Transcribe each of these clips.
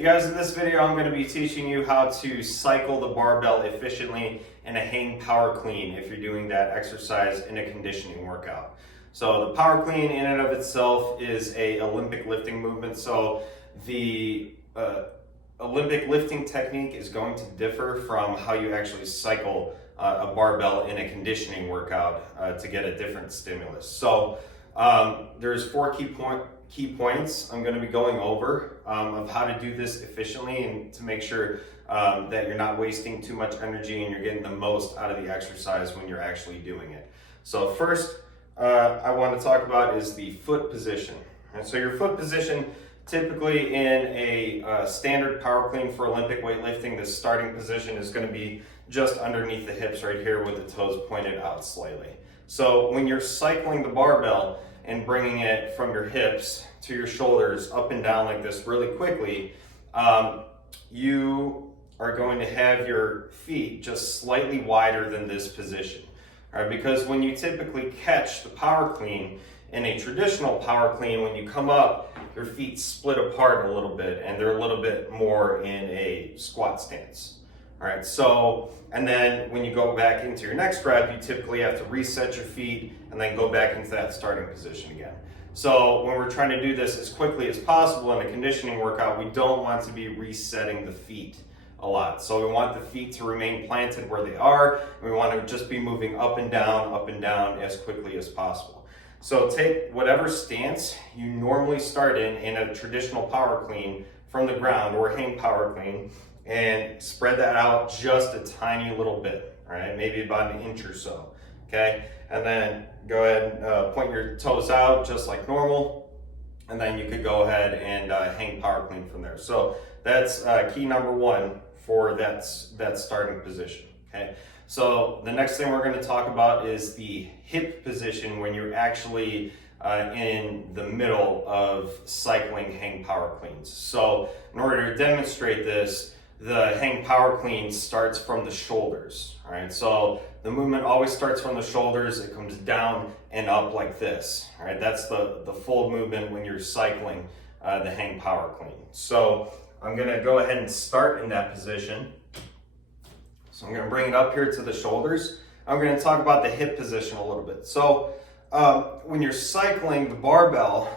Hey guys, in this video I'm going to be teaching you how to cycle the barbell efficiently in a hang power clean if you're doing that exercise in a conditioning workout. So the power clean in and of itself is a Olympic lifting movement. So the Olympic lifting technique is going to differ from how you actually cycle a barbell in a conditioning workout to get a different stimulus. So there's four key points I'm going to be going over of how to do this efficiently and to make sure that you're not wasting too much energy and you're getting the most out of the exercise when you're actually doing it. So first I want to talk about is the foot position. And so your foot position, typically in a standard power clean for Olympic weightlifting, the starting position is going to be just underneath the hips right here with the toes pointed out slightly. So when you're cycling the barbell and bringing it from your hips to your shoulders up and down like this really quickly, you are going to have your feet just slightly wider than this position. All right, because when you typically catch the power clean in a traditional power clean, when you come up, your feet split apart a little bit and they're a little bit more in a squat stance. All right, so, and then when you go back into your next rep, you typically have to reset your feet and then go back into that starting position again. So when we're trying to do this as quickly as possible in a conditioning workout, we don't want to be resetting the feet a lot. So we want the feet to remain planted where they are, and we want to just be moving up and down as quickly as possible. So take whatever stance you normally start in a traditional power clean from the ground or hang power clean, and spread that out just a tiny little bit, all right? Maybe about an inch or so, okay? And then go ahead and point your toes out just like normal, and then you could go ahead and hang power clean from there. So that's key number one for that starting position, okay? So the next thing we're gonna talk about is the hip position when you're actually in the middle of cycling hang power cleans. So in order to demonstrate this, the hang power clean starts from the shoulders, all right? So the movement always starts from the shoulders, it comes down and up like this, all right? That's the full movement when you're cycling the hang power clean. So I'm gonna go ahead and start in that position. So I'm gonna bring it up here to the shoulders. I'm gonna talk about the hip position a little bit. So when you're cycling the barbell,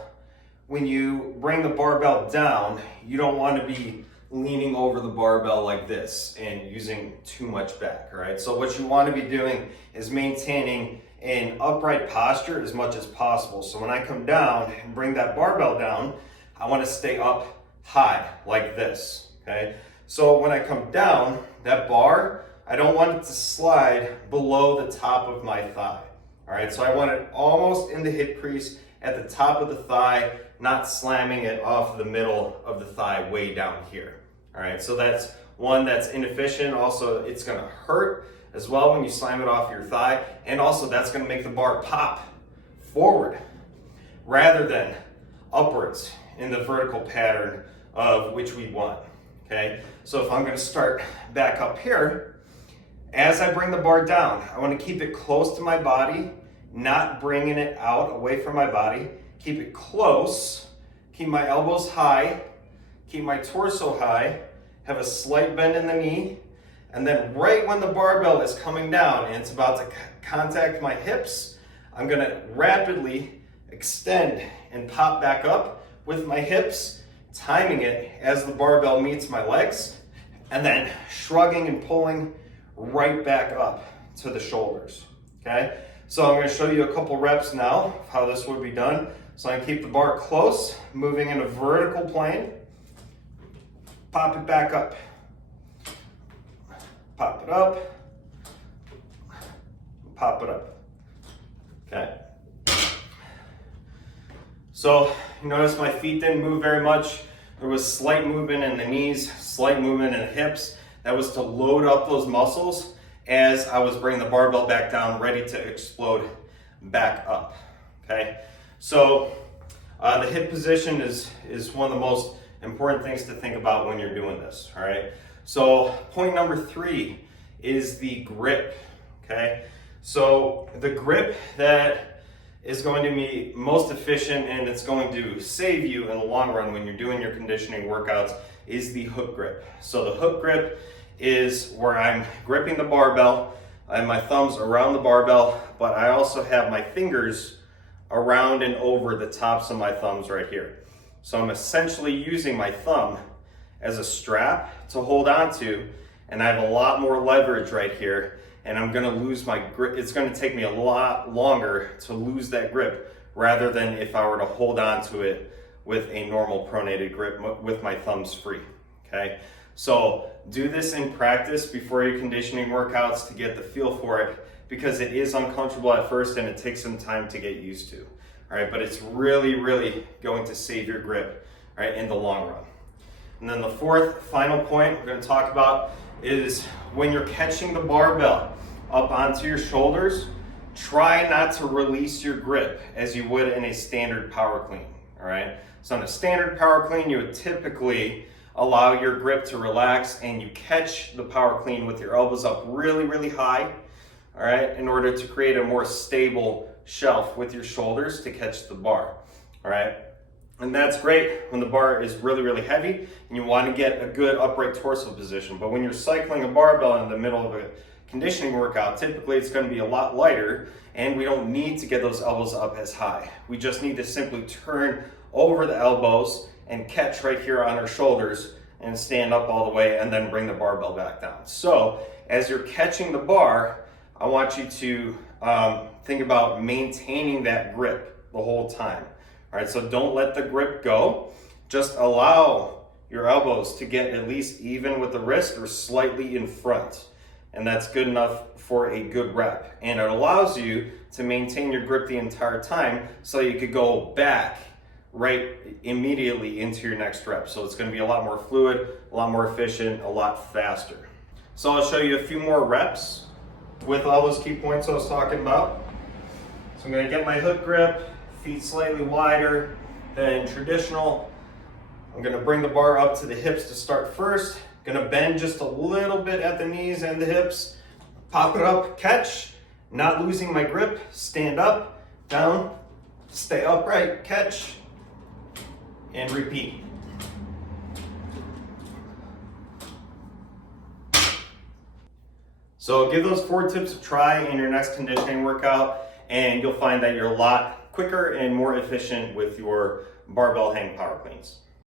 when you bring the barbell down, you don't wanna be leaning over the barbell like this and using too much back, all right? So what you want to be doing is maintaining an upright posture as much as possible. So when I come down and bring that barbell down, I want to stay up high like this, okay? So when I come down, that bar, I don't want it to slide below the top of my thigh, all right? So I want it almost in the hip crease at the top of the thigh, not slamming it off the middle of the thigh way down here. All right, so that's one that's inefficient. Also, it's gonna hurt as well when you slam it off your thigh. And also that's gonna make the bar pop forward rather than upwards in the vertical pattern of which we want, okay? So if I'm gonna start back up here, as I bring the bar down, I wanna keep it close to my body, not bringing it out away from my body. Keep it close, keep my elbows high, keep my torso high, have a slight bend in the knee, and then right when the barbell is coming down and it's about to contact my hips, I'm gonna rapidly extend and pop back up with my hips, timing it as the barbell meets my legs, and then shrugging and pulling right back up to the shoulders, okay? So I'm gonna show you a couple reps now of how this would be done. So I keep the bar close, moving in a vertical plane, pop it back up, pop it up, pop it up, okay? So you notice my feet didn't move very much. There was slight movement in the knees, slight movement in the hips. That was to load up those muscles as I was bringing the barbell back down, ready to explode back up, okay? So the hip position is one of the most important things to think about when you're doing this, all right? So point number 3 is the grip, okay? So the grip that is going to be most efficient and it's going to save you in the long run when you're doing your conditioning workouts is the hook grip. So the hook grip is where I'm gripping the barbell. I have my thumbs around the barbell, but I also have my fingers around and over the tops of my thumbs right here. So I'm essentially using my thumb as a strap to hold on to, and I have a lot more leverage right here, and I'm gonna lose my grip. It's gonna take me a lot longer to lose that grip rather than if I were to hold on to it with a normal pronated grip with my thumbs free, okay? So do this in practice before your conditioning workouts to get the feel for it, because it is uncomfortable at first and it takes some time to get used to, all right? But it's really, really going to save your grip, all right, in the long run. And then the fourth, final point we're gonna talk about is when you're catching the barbell up onto your shoulders, try not to release your grip as you would in a standard power clean, all right? So in a standard power clean, you would typically allow your grip to relax and you catch the power clean with your elbows up really, really high, all right, in order to create a more stable shelf with your shoulders to catch the bar, all right? And that's great when the bar is really, really heavy and you want to get a good upright torso position. But when you're cycling a barbell in the middle of a conditioning workout, typically it's going to be a lot lighter and we don't need to get those elbows up as high. We just need to simply turn over the elbows and catch right here on our shoulders and stand up all the way and then bring the barbell back down. So as you're catching the bar, I want you to think about maintaining that grip the whole time. All right, so don't let the grip go. Just allow your elbows to get at least even with the wrist or slightly in front. And that's good enough for a good rep. And it allows you to maintain your grip the entire time so you could go back right immediately into your next rep. So it's gonna be a lot more fluid, a lot more efficient, a lot faster. So I'll show you a few more reps with all those key points I was talking about. So I'm gonna get my hook grip, feet slightly wider than traditional. I'm gonna bring the bar up to the hips to start first. Gonna bend just a little bit at the knees and the hips. Pop it up, catch, not losing my grip. Stand up, down, stay upright, catch, and repeat. So give those 4 tips a try in your next conditioning workout and you'll find that you're a lot quicker and more efficient with your barbell hang power cleans.